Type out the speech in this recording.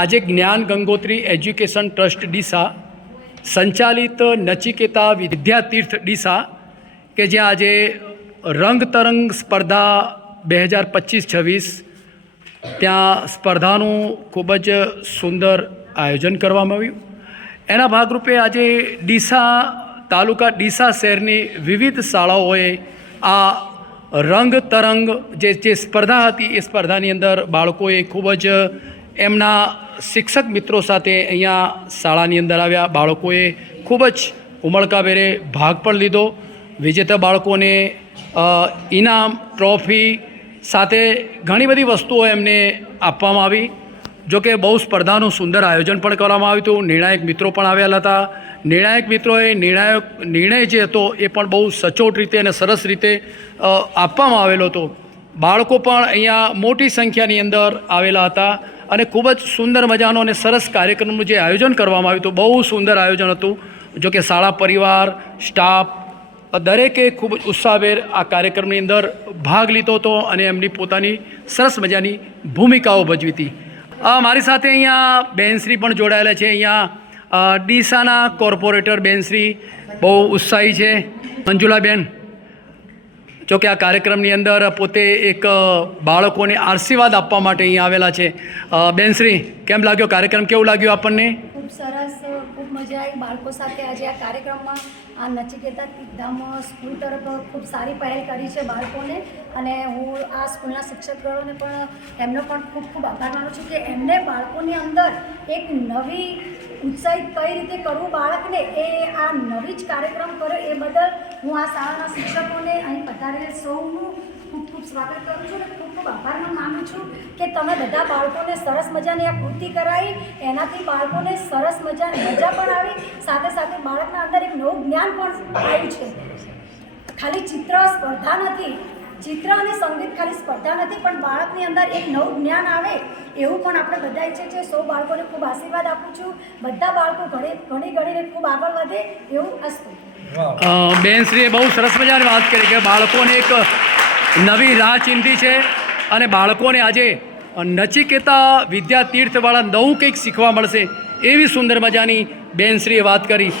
આજે જ્ઞાન Gangotri education trust Deesa સંચાલિત નચિકેતા વિદ્યાતીર્થ ડીસા કે જ્યાં આજે રંગ તરંગ સ્પર્ધા 2025-26 ત્યાં સ્પર્ધાનું ખૂબ જ સુંદર આયોજન કરવામાં આવ્યું। એના ભાગરૂપે આજે ડીસા તાલુકા ડીસા શહેરની વિવિધ શાળાઓએ આ રંગ તરંગ જે સ્પર્ધા હતી એ સ્પર્ધાની અંદર બાળકોએ ખૂબ જ એમના શિક્ષક મિત્રો સાથે અહીંયા શાળાની અંદર આવ્યા। બાળકોએ ખૂબ જ ઉમળકાભેરે ભાગ પણ લીધો। વિજેતા બાળકોને ઇનામ ટ્રોફી સાથે ઘણી બધી વસ્તુઓ એમને આપવામાં આવી। જોકે બહુ સ્પર્ધાનું સુંદર આયોજન પણ કરવામાં આવ્યું હતું। નિર્ણાયક મિત્રો પણ આવેલા હતા। નિર્ણાયક મિત્રોએ નિર્ણય જે હતો એ પણ બહુ સચોટ રીતે અને સરસ રીતે આપવામાં આવેલો હતો। બાળકો પણ અહીંયા મોટી સંખ્યાની અંદર આવેલા હતા અને ખૂબ જ સુંદર મજાનો અને સરસ કાર્યક્રમનું જે આયોજન કરવામાં આવ્યું હતું બહુ સુંદર આયોજન હતું। જોકે શાળા પરિવાર સ્ટાફ દરેકે ખૂબ જ ઉત્સાહભેર આ કાર્યક્રમની અંદર ભાગ લીધો હતો અને એમની પોતાની સરસ મજાની ભૂમિકાઓ ભજવી હતી। મારી સાથે અહીંયા બેનશ્રી પણ જોડાયેલા છે। અહીંયા ડીસાના કોર્પોરેટર બેનશ્રી બહુ ઉત્સાહી છે, મંજુલાબેન। જોકે આ કાર્યક્રમની અંદર પોતે એક બાળકોને આશીર્વાદ આપવા માટે અહીંયા આવેલા છે। બેનશ્રી, કેમ લાગ્યો કાર્યક્રમ? કેવું લાગ્યું આપણને? ખૂબ સરસ, ખૂબ મજા આવી બાળકો સાથે આજે આ કાર્યક્રમમાં। આ નચિકેતા તીર્થધામ સ્કૂલ તરફ ખૂબ સારી પહેલ કરી છે બાળકોને, અને હું આ સ્કૂલના શિક્ષકગણોને પણ એમનો પણ ખૂબ ખૂબ આભાર માનું છું કે એમને બાળકોની અંદર એક નવી ઉત્સાહિત કઈ રીતે કરવું બાળકને એ આ નવી જ કાર્યક્રમ કર્યો એ બદલ હું આ શાળાના શિક્ષકોને અહીં પધારેલ સૌનું ખૂબ ખૂબ સ્વાગત કરું છું અને ખૂબ ખૂબ આભાર માનું છું કે તમે બધા બાળકોને સરસ મજાની આ કૃતિ કરાવી। એનાથી બાળકોને સરસ મજાની મજા પણ આવી, સાથે સાથે બાળકના અંદર એક નવું જ્ઞાન પણ આવ્યું છે। ખાલી ચિત્ર સ્પર્ધા નથી, ચિત્ર અને સંગીત ખાલી સ્પર્ધા નથી, પણ બાળકની અંદર એક નવું જ્ઞાન આવે એવું પણ આપણે બધા ઈચ્છીએ છીએ। સૌ બાળકોને ખૂબ આશીર્વાદ આપું છું। બધા બાળકો ઘણીને ખૂબ આગળ વધે એવું અસ્તુ। બેનશ્રીએ બહુ સરસ મજાની વાત કરી કે બાળકોને એક નવી રાહ ચિંધી છે અને બાળકોને આજે નચિકેતા વિદ્યાતીર્થવાળા નવું કંઈક શીખવા મળશે એવી સુંદર મજાની બેનશ્રીએ વાત કરી।